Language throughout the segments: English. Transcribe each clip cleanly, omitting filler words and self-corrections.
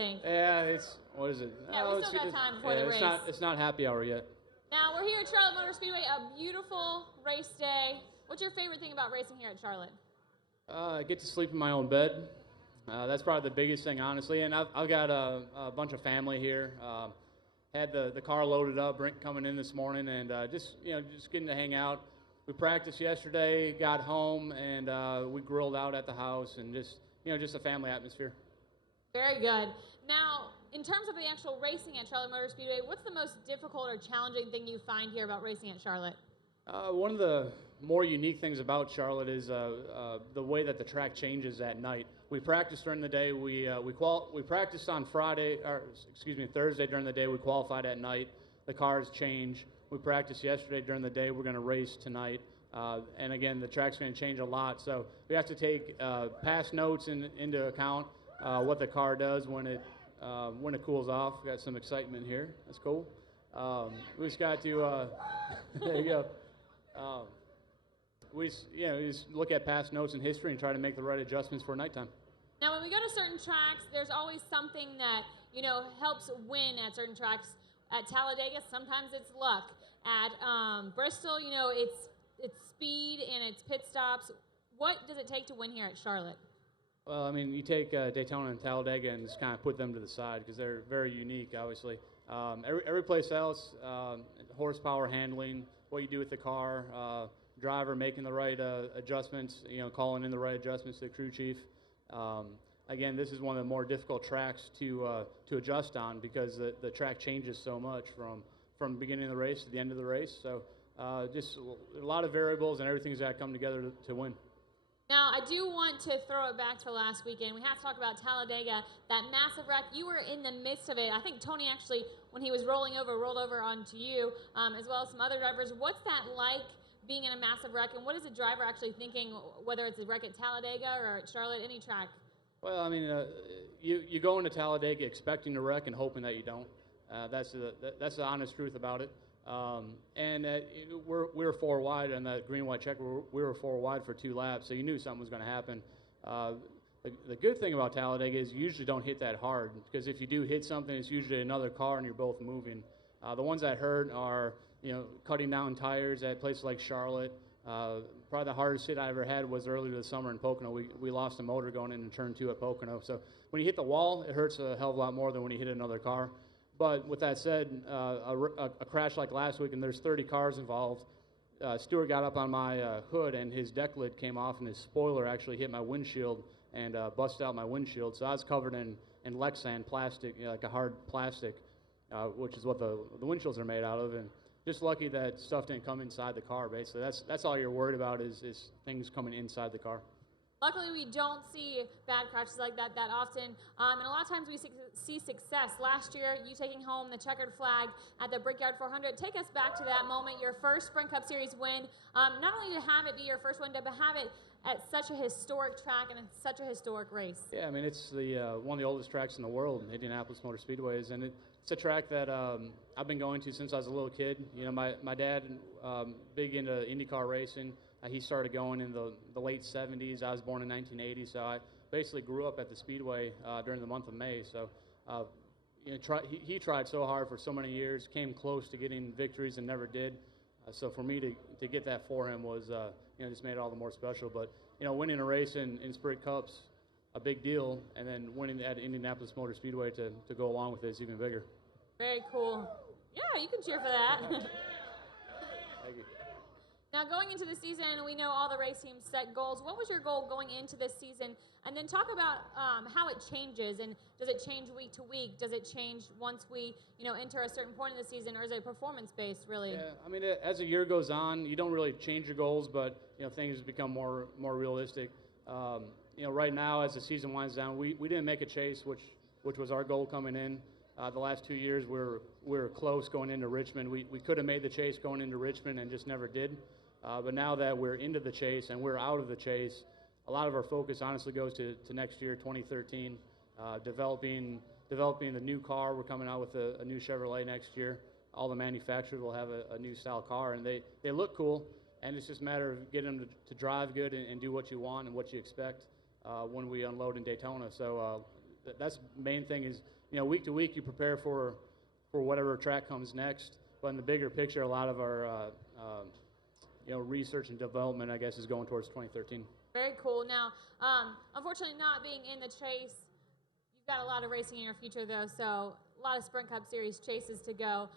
think. Yeah, what is it? Yeah, we still got time before the race. It's not happy hour yet. Now, we're here at Charlotte Motor Speedway, a beautiful race day. What's your favorite thing about racing here at Charlotte? I get to sleep in my own bed. That's probably the biggest thing, honestly. And I've got a bunch of family here. Had the car loaded up, coming in this morning, and just getting to hang out. We practiced yesterday, got home, and we grilled out at the house, and just a family atmosphere. Very good. Now, in terms of the actual racing at Charlotte Motor Speedway, what's the most difficult or challenging thing you find here about racing at Charlotte? One of the more unique things about Charlotte is the way that the track changes at night. We practice during the day. We practiced on Thursday during the day. We qualified at night. The cars change. We practiced yesterday during the day. We're going to race tonight. And again, the track's going to change a lot. So we have to take past notes into account, what the car does when it cools off. We got some excitement here. That's cool. We just got to there you go. We just look at past notes in history and try to make the right adjustments for nighttime. Now, when we go to certain tracks, there's always something that helps win at certain tracks. At Talladega, sometimes it's luck. At Bristol, it's speed and it's pit stops. What does it take to win here at Charlotte? Well, I mean, you take Daytona and Talladega and just kind of put them to the side because they're very unique, obviously. Every place else, horsepower handling, what you do with the car, driver making the right adjustments, calling in the right adjustments to the crew chief. Again, this is one of the more difficult tracks to adjust on because the track changes so much from the beginning of the race to the end of the race. So just a lot of variables and everything's got to come together to win. Now, I do want to throw it back to last weekend. We have to talk about Talladega, that massive wreck. You were in the midst of it. I think Tony actually, when he was rolled over onto you, as well as some other drivers. What's that like, being in a massive wreck, and what is the driver actually thinking, whether it's a wreck at Talladega or at Charlotte, any track? Well, I mean, you go into Talladega expecting to wreck and hoping that you don't. That's the honest truth about it. We were four wide on that green-white checker. We were four wide for 2 laps, so you knew something was going to happen. The good thing about Talladega is you usually don't hit that hard, because if you do hit something, it's usually another car and you're both moving. The ones that hurt are, cutting down tires at places like Charlotte. Probably the hardest hit I ever had was earlier this summer in Pocono. We lost a motor going into turn 2 at Pocono. So when you hit the wall, it hurts a hell of a lot more than when you hit another car. But with that said, a crash like last week, and there's 30 cars involved, Stewart got up on my hood, and his deck lid came off, and his spoiler actually hit my windshield and busted out my windshield. So I was covered in Lexan plastic, like a hard plastic, which is what the windshields are made out of. And just lucky that stuff didn't come inside the car, basically. That's all you're worried about is things coming inside the car. Luckily, we don't see bad crashes like that often, and a lot of times we see success. Last year, you taking home the checkered flag at the Brickyard 400. Take us back to that moment, your first Sprint Cup Series win. Not only to have it be your first one, but have it at such a historic track and it's such a historic race. Yeah, I mean, it's one of the oldest tracks in the world, Indianapolis Motor Speedways, and it's a track that I've been going to since I was a little kid. My dad, big into IndyCar racing. He started going in the late 70s. I was born in 1980, so I basically grew up at the Speedway during the month of May. So he tried so hard for so many years, came close to getting victories and never did. So for me to get that for him was just made it all the more special. But winning a race in Sprint Cups, a big deal, and then winning at Indianapolis Motor Speedway to go along with it is even bigger. Very cool. Yeah, you can cheer for that. Thank you. Now, going into the season, we know all the race teams set goals. What was your goal going into this season? And then talk about how it changes, and does it change week to week? Does it change once we, enter a certain point in the season, or is it performance-based, really? Yeah, I mean, as the year goes on, you don't really change your goals, but, things become more realistic. Right now, as the season winds down, we didn't make a chase, which was our goal coming in. The last 2 years, we were close going into Richmond. We could have made the chase going into Richmond and just never did. But now that we're into the chase and we're out of the chase, a lot of our focus honestly goes to next year, 2013, developing the new car. We're coming out with a new Chevrolet next year. All the manufacturers will have a new style car, and they look cool, and it's just a matter of getting them to drive good and do what you want and what you expect when we unload in Daytona. So that's the main thing is, week to week you prepare for whatever track comes next. But in the bigger picture, a lot of our research and development, I guess, is going towards 2013. Very cool. Now, unfortunately, not being in the chase, you've got a lot of racing in your future, though, so a lot of Sprint Cup Series chases to go.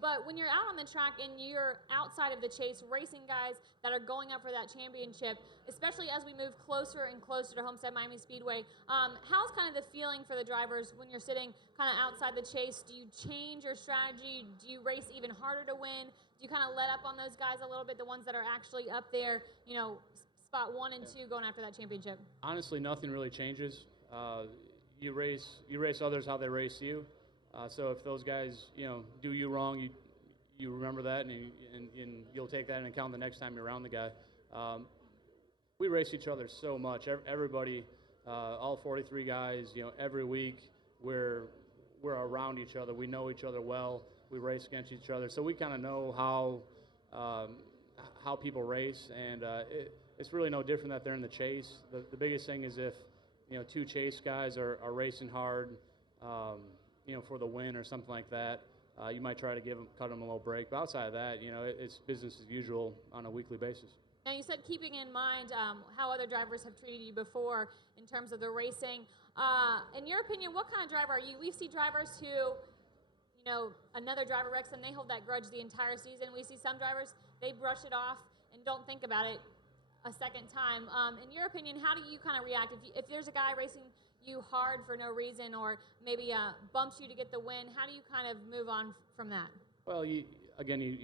But when you're out on the track and you're outside of the chase, racing guys that are going up for that championship, especially as we move closer and closer to Homestead Miami Speedway, how's kind of the feeling for the drivers when you're sitting kind of outside the chase? Do you change your strategy? Do you race even harder to win? Do you kind of let up on those guys a little bit, the ones that are actually up there, spot 1 and 2 going after that championship? Honestly, nothing really changes. You race others how they race you. So if those guys, do you wrong, you remember that, and you'll take that into account the next time you're around the guy. We race each other so much. Everybody, all 43 guys, every week we're around each other. We know each other well. We race against each other, so we kind of know how people race, and it's really no different that they're in the chase. The biggest thing is if 2 chase guys are racing hard, for the win or something like that, you might try to cut them a little break. But outside of that, it's business as usual on a weekly basis. Now, you said keeping in mind how other drivers have treated you before in terms of the racing. In your opinion, what kind of driver are you? We see drivers who, another driver wrecks them, they hold that grudge the entire season. We see some drivers, they brush it off and don't think about it a second time. In your opinion, how do you kind of react? If there's a guy racing you hard for no reason, or maybe bumps you to get the win, how do you kind of move on from that? Well, you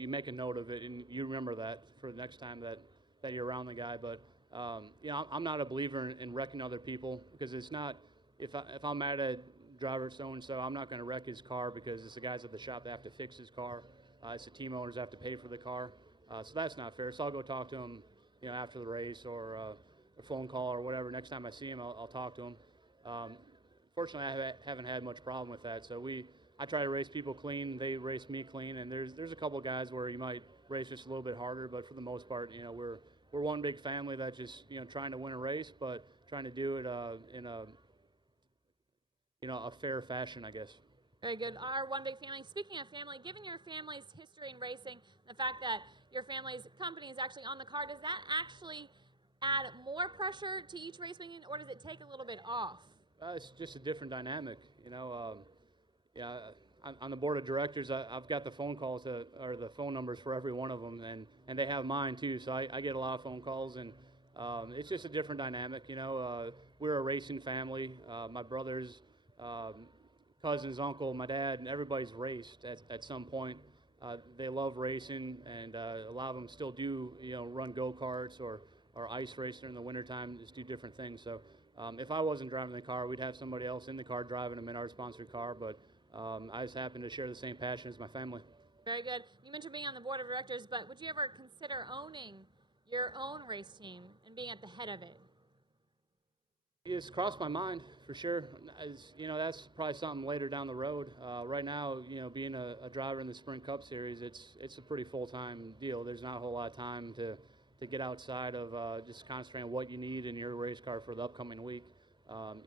make a note of it, and you remember that for the next time that you're around the guy. But I'm not a believer in wrecking other people, because it's not, if I'm mad at driver so-and-so, I'm not going to wreck his car because it's the guys at the shop that have to fix his car. It's the team owners that have to pay for the car. So that's not fair. So I'll go talk to him, after the race, or a phone call or whatever. Next time I see him, I'll talk to him. Fortunately, I haven't had much problem with that. So I try to race people clean. They race me clean. And there's a couple guys where you might race just a little bit harder, but for the most part, we're one big family that's just trying to win a race, but trying to do it in a fair fashion, I guess. Very good. Our one big family. Speaking of family, given your family's history in racing, the fact that your family's company is actually on the car, does that actually add more pressure to each race weekend, or does it take a little bit off? It's just a different dynamic, on the board of directors, I've got the phone calls or the phone numbers for every one of them, and they have mine too. So I get a lot of phone calls, and it's just a different dynamic. We're a racing family. My brothers, cousins, uncle, my dad, and everybody's raced at some point. They love racing, and a lot of them still do, run go-karts or ice race during the wintertime, just do different things. So if I wasn't driving the car, we'd have somebody else in the car driving a Menard-sponsored car, but I just happen to share the same passion as my family. Very good. You mentioned being on the board of directors, but would you ever consider owning your own race team and being at the head of it? It's crossed my mind, for sure. That's probably something later down the road. Right now, being a driver in the Sprint Cup Series, it's a pretty full-time deal. There's not a whole lot of time to get outside of just concentrating on what you need in your race car for the upcoming week.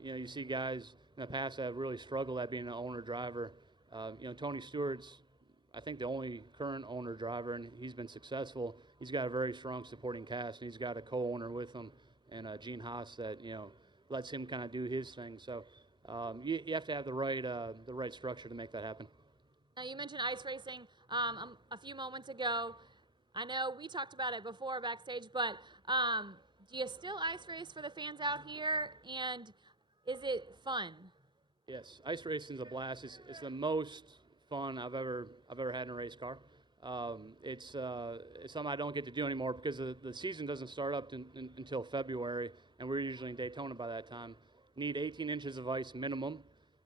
You see guys in the past that have really struggled at being an owner-driver. Tony Stewart's, I think, the only current owner-driver, and he's been successful. He's got a very strong supporting cast, and he's got a co-owner with him, and Gene Haas that, lets him kind of do his thing. So you have to have the right structure to make that happen. Now, you mentioned ice racing a few moments ago. I know we talked about it before backstage, but do you still ice race for the fans out here, and is it fun? Yes, ice racing is a blast. It's the most fun I've ever had in a race car. It's something I don't get to do anymore because the season doesn't start up until February, and we're usually in Daytona by that time. Need 18 inches of ice minimum,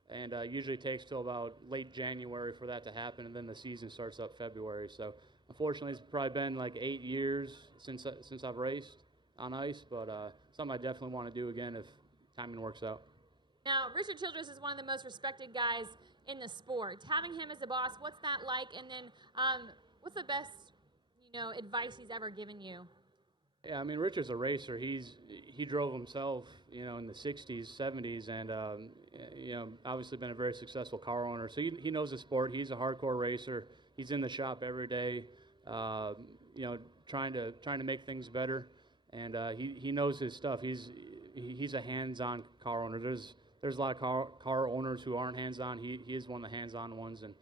and usually takes till about late January for that to happen, and then the season starts up February. So unfortunately, it's probably been like 8 years since I've raced on ice, but something I definitely want to do again if timing works out. Now, Richard Childress is one of the most respected guys in the sport. Having him as a boss, what's that like? And then what's the best, advice he's ever given you? Yeah, I mean, Richard's a racer. He drove himself, in the '60s, '70s, and obviously been a very successful car owner. So he knows the sport. He's a hardcore racer. He's in the shop every day, uh, trying to make things better, and he knows his stuff. He's a hands-on car owner. There's a lot of car owners who aren't hands-on. He is one of the hands-on ones. And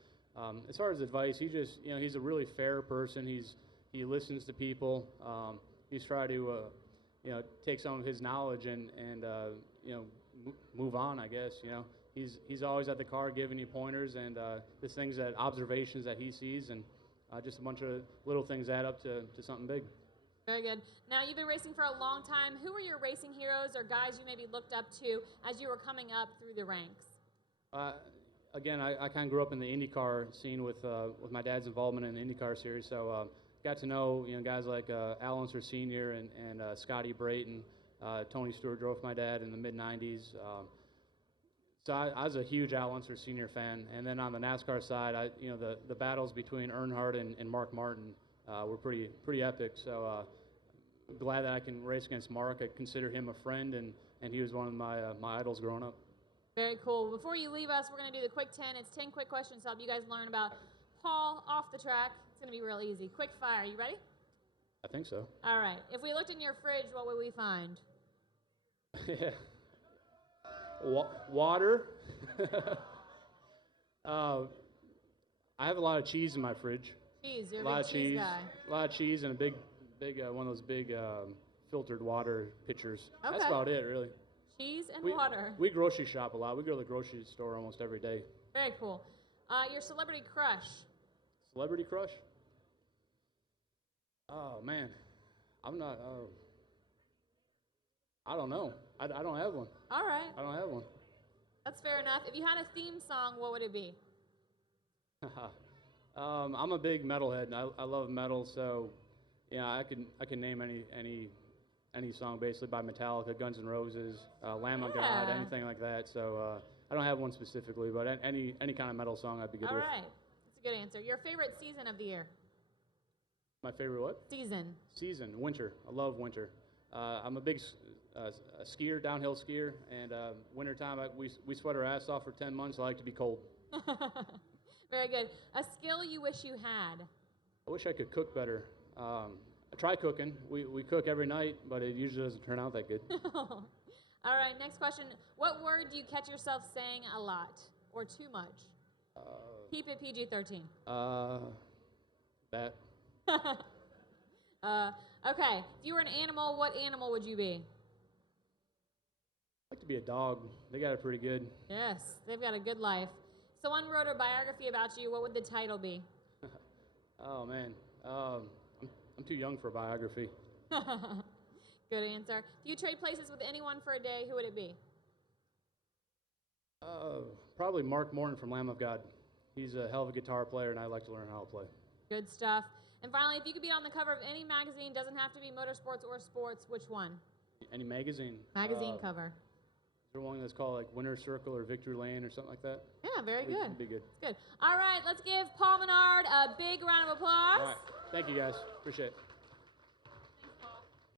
as far as advice, he's a really fair person. He listens to people. He's tried to take some of his knowledge and move on, I guess. He's always at the car giving you pointers and just things observations that he sees, and just a bunch of little things add up to something big. Very good. Now, you've been racing for a long time. Who were your racing heroes or guys you maybe looked up to as you were coming up through the ranks? Again, I kind of grew up in the IndyCar scene with my dad's involvement in the IndyCar series, so got to know guys like Al Unser Sr. and Scotty Brayton. Tony Stewart drove with my dad in the mid '90s. So I was a huge Al Unser Sr. fan, and then on the NASCAR side, the battles between Earnhardt and Mark Martin were pretty epic. So glad that I can race against Mark. I consider him a friend, and he was one of my idols growing up. Very cool. Before you leave us, we're going to do the quick 10. It's 10 quick questions to help you guys learn about Paul off the track. It's going to be real easy. Quick fire. You ready? I think so. All right. If we looked in your fridge, what would we find? Yeah. Water. I have a lot of cheese in my fridge. Cheese. You're A lot a of big cheese cheese. guy. A lot of cheese and a big one of those big filtered water pitchers. Okay. That's about it, really. Cheese and We, water. we grocery shop a lot. We go to the grocery store almost every day. Very cool. Your celebrity crush? Celebrity crush? Oh man, I'm not. I don't know. I don't have one. All right. I don't have one. That's fair enough. If you had a theme song, what would it be? I'm a big metalhead. And I love metal, so I can name any song basically by Metallica, Guns N' Roses, Lamb of God, Yeah. anything like that. So I don't have one specifically, but any kind of metal song I'd be good All with. right. That's a good answer. Your favorite season of the year? My favorite what? Season. Season, winter. I love winter. I'm a big skier, downhill skier, and wintertime we sweat our ass off for 10 months. I like to be cold. Very good. A skill you wish you had? I wish I could cook better. I try cooking. We cook every night, but it usually doesn't turn out that good. All right, next question. What word do you catch yourself saying a lot or too much? Keep it PG-13. That. Okay, if you were an animal, what animal would you be? I'd like to be a dog. They got it pretty good. Yes, they've got a good life. Someone wrote a biography about you. What would the title be? Oh man, I'm too young for a biography. Good answer. If you trade places with anyone for a day, who would it be? Probably Mark Morton from Lamb of God. He's a hell of a guitar player, and I like to learn how to play. Good stuff. And finally, if you could be on the cover of any magazine, doesn't have to be motorsports or sports, which one? Any magazine? Magazine cover. Is there one that's called like Winner's Circle or Victory Lane or something like that? Yeah, very good. It'd be good. Good. All right, let's give Paul Menard a big round of applause. All right. Thank you guys. Appreciate it.